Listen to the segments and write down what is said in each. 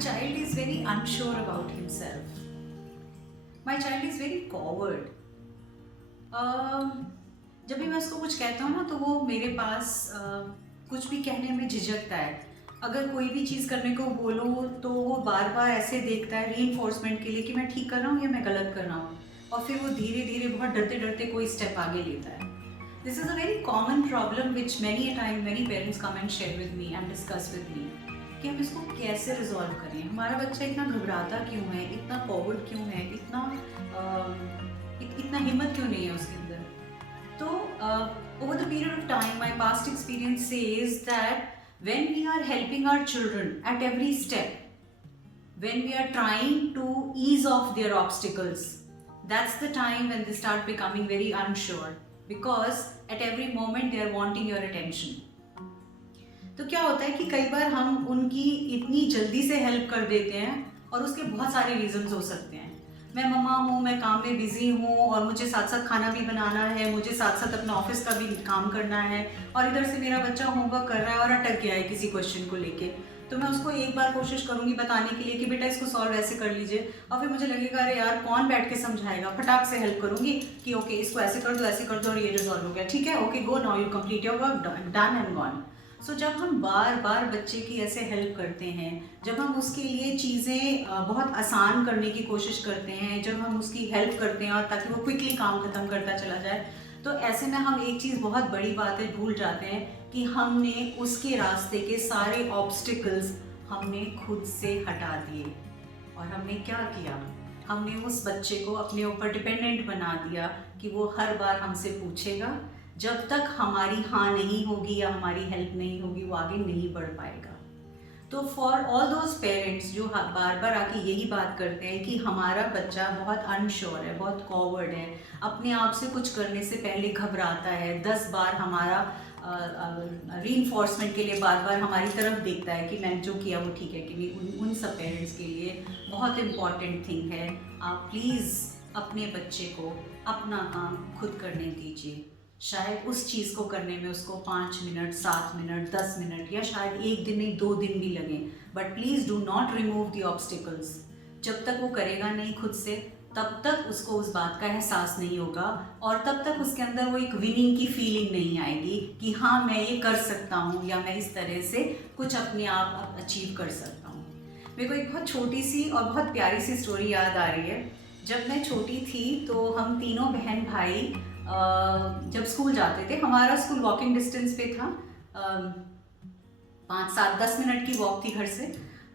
child is very unsure about himself. My child is very coward. जब भी मैं उसको कुछ कहता हूँ ना तो वो मेरे पास कुछ भी कहने में झिझकता है. अगर कोई भी चीज़ करने को बोलो तो वो बार बार ऐसे देखता है रीइंफोर्समेंट के लिए कि मैं ठीक कर रहा हूँ या मैं गलत कर रहा हूँ, और फिर वो धीरे धीरे बहुत डरते डरते कोई स्टेप आगे लेता है. This is a very common problem which many a time many parents come and share with me and discuss with me कि हम इसको कैसे रिजॉल्व करें. हमारा बच्चा इतना घबराता क्यों है, इतना फॉरवर्ड क्यों है, इतना हिम्मत क्यों नहीं है उसके अंदर. तो over the period of time my past experience says that when we are helping our children at every step, when we are trying to ease off their obstacles, that's the time when they start becoming very unsure, because at every moment they are wanting your attention. तो क्या होता है कि कई बार हम उनकी इतनी जल्दी से हेल्प कर देते हैं और उसके बहुत सारे रीजंस हो सकते हैं. मैं मम्मा हूँ, मैं काम में बिजी हूँ और मुझे साथ साथ खाना भी बनाना है, मुझे साथ साथ अपना ऑफिस का भी काम करना है, और इधर से मेरा बच्चा होमवर्क कर रहा है और अटक गया है किसी क्वेश्चन को लेके. तो मैं उसको एक बार कोशिश करूँगी बताने के लिए कि बेटा इसको सॉल्व ऐसे कर लीजिए, और फिर मुझे लगेगा अरे यार कौन बैठ के समझाएगा. फटाक से हेल्प करूँगी कि ओके इसको ऐसे कर दो और ये रिजॉल्व हो गया, ठीक है, okay go now you complete your work, done and gone. So जब हम बार बार बच्चे की ऐसे हेल्प करते हैं, जब हम उसके लिए चीज़ें बहुत आसान करने की कोशिश करते हैं, जब हम उसकी हेल्प करते हैं और ताकि वो क्विकली काम ख़त्म करता चला जाए, तो ऐसे में हम एक चीज़ बहुत बड़ी बात है भूल जाते हैं कि हमने उसके रास्ते के सारे ऑब्स्टिकल्स हमने खुद से हटा दिए. और हमने क्या किया, हमने उस बच्चे को अपने ऊपर डिपेंडेंट बना दिया कि वो हर बार हमसे पूछेगा. जब तक हमारी हाँ नहीं होगी या हमारी हेल्प नहीं होगी वो आगे नहीं बढ़ पाएगा. तो फॉर ऑल दोज पेरेंट्स जो बार बार आके यही बात करते हैं कि हमारा बच्चा बहुत अनश्योर है, बहुत कॉवर्ड है, अपने आप से कुछ करने से पहले घबराता है, 10 बार हमारा रीइंफोर्समेंट के लिए बार बार हमारी तरफ देखता है कि मैंने जो किया वो ठीक है कि नहीं, उन सब पेरेंट्स के लिए बहुत इम्पॉर्टेंट थिंग है, आप प्लीज़ अपने बच्चे को अपना काम खुद करने दीजिए. शायद उस चीज़ को करने में उसको 5 मिनट, 7 मिनट, 10 मिनट या शायद एक दिन नहीं 2 दिन भी लगे, but please do not remove the obstacles. जब तक वो करेगा नहीं खुद से तब तक उसको उस बात का एहसास नहीं होगा, और तब तक उसके अंदर वो एक विनिंग की फीलिंग नहीं आएगी कि हाँ मैं ये कर सकता हूँ या मैं इस तरह से कुछ अपने आप अचीव कर सकता हूँ. मेरे को एक बहुत छोटी सी और बहुत प्यारी सी स्टोरी याद आ रही है. जब मैं छोटी थी तो हम तीनों बहन भाई जब स्कूल जाते थे, हमारा स्कूल वॉकिंग डिस्टेंस पे था, 5, 7, 10 मिनट की वॉक थी घर से.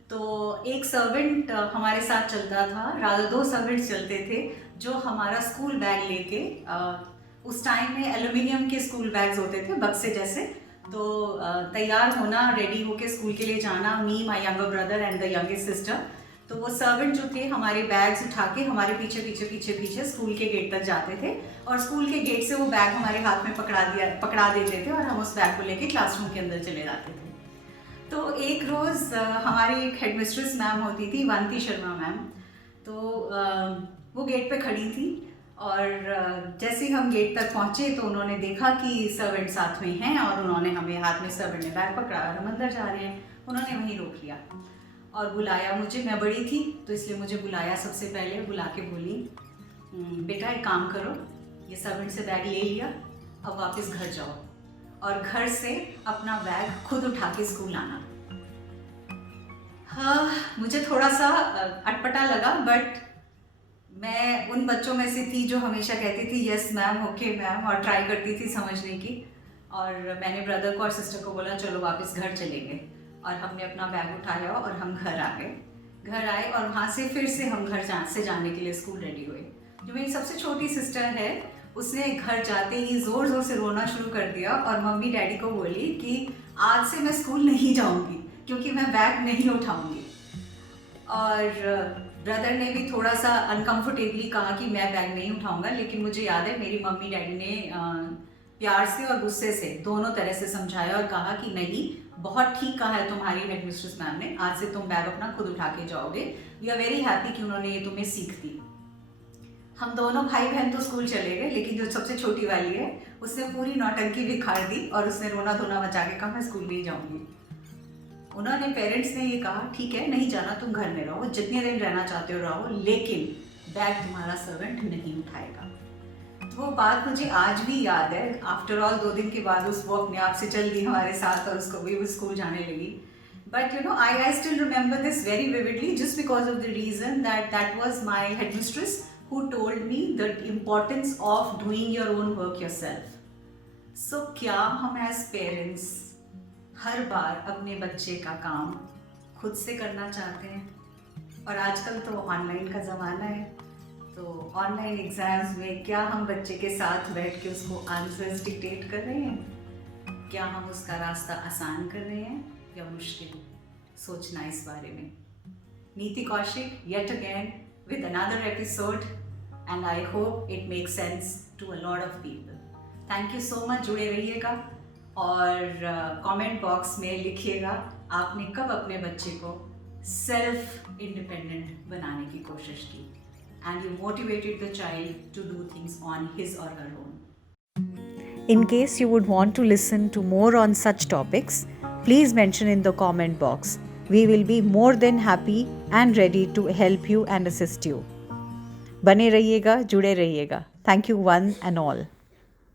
तो एक सर्वेंट हमारे साथ चलता था, राधा 2 सर्वेंट्स चलते थे जो हमारा स्कूल बैग लेके, उस टाइम में एल्यूमिनियम के स्कूल बैग्स होते थे बक्से जैसे, तो तैयार होना, रेडी होके स्कूल के लिए जाना, me, my younger brother and the youngest sister. तो वो सर्वेंट जो थे हमारे बैग्स उठा के हमारे पीछे पीछे पीछे पीछे स्कूल के गेट तक जाते थे, और स्कूल के गेट से वो बैग हमारे हाथ में पकड़ा देते थे और हम उस बैग को लेके क्लासरूम के अंदर चले जाते थे. तो एक रोज़ हमारी एक हेडमिस्ट्रेस मैम होती थी, वांती शर्मा मैम. तो वो गेट पे खड़ी थी, और जैसे ही हम गेट तक पहुँचे तो उन्होंने देखा कि सर्वेंट साथ में हैं, और उन्होंने हमें, हाथ में सर्वेंट ने बैग पकड़ा और हम अंदर जा रहे हैं. उन्होंने वहीं रोक लिया और बुलाया मुझे. मैं बड़ी थी तो इसलिए मुझे बुलाया, सबसे पहले बुला के बोली, बेटा एक काम करो, ये सर्वेंट से बैग ले लिया, अब वापस घर जाओ और घर से अपना बैग खुद उठा के स्कूल आना. हाँ, मुझे थोड़ा सा अटपटा लगा, बट मैं उन बच्चों में से थी जो हमेशा कहती थी यस मैम, ओके मैम, और ट्राई करती थी समझने की. और मैंने ब्रदर को और सिस्टर को बोला चलो वापस घर चलेंगे, और हमने अपना बैग उठाया और हम घर आ गए. घर आए और वहाँ से फिर से हम घर से जाने के लिए स्कूल रेडी हुए. जो मेरी सबसे छोटी सिस्टर है उसने घर जाते ही ज़ोर ज़ोर से रोना शुरू कर दिया और मम्मी डैडी को बोली कि आज से मैं स्कूल नहीं जाऊँगी क्योंकि मैं बैग नहीं उठाऊँगी. और ब्रदर ने भी थोड़ा सा अनकम्फर्टेबली कहा कि मैं बैग नहीं उठाऊँगा, लेकिन मुझे याद है मेरी मम्मी डैडी ने प्यार से और गुस्से से दोनों तरह से समझाया और कहा कि नहीं, बहुत ठीक कहा है तुम्हारी हेडमिस्ट्रेस मैम ने, आज से तुम बैग अपना खुद उठा के जाओगे. वी आर वेरी हैप्पी कि उन्होंने ये तुम्हें सीख दी. हम दोनों भाई बहन तो स्कूल चले गए, लेकिन जो सबसे छोटी वाली है उसने पूरी नौटंकी बिखार दी और उसने रोना धोना मचा के कहा मैं स्कूल नहीं जाऊंगी. उन्होंने पेरेंट्स ने ये कहा ठीक है नहीं जाना, तुम घर में रहो, जितने दिन रहना चाहते हो रहो, लेकिन बैग तुम्हारा सर्वेंट नहीं उठाएगा। तो वो बात मुझे आज भी याद है। आफ्टर ऑल 2 दिन के बाद वो अपने आप से चल दी हमारे साथ और उसको भी वो स्कूल जाने लगी। But you know I still remember this very vividly just because of the reason that was my headmistress who told me the importance of doing your own work yourself. So क्या हम as parents हर बार अपने बच्चे का काम खुद से करना चाहते हैं? और आजकल तो ऑनलाइन का ज़माना है, तो ऑनलाइन एग्ज़ाम्स में क्या हम बच्चे के साथ बैठ के उसको आंसर्स डिक्टेट कर रहे हैं? क्या हम उसका रास्ता आसान कर रहे हैं या मुश्किल? सोचना इस बारे में। नीति Kaushik yet again with another episode and I hope it makes sense to a lot of people. Thank you so much, जुड़े रहिएगा और कमेंट बॉक्स में लिखिएगा आपने कब अपने बच्चे को सेल्फ इंडिपेंडेंट बनाने की कोशिश की and you motivated the child to do things on his or her own. In case you would want to listen to more on such topics, please mention in the comment box. We will be more than happy and ready to help you and assist you. बने रहिएगा, जुड़े रहिएगा. Thank you one and all.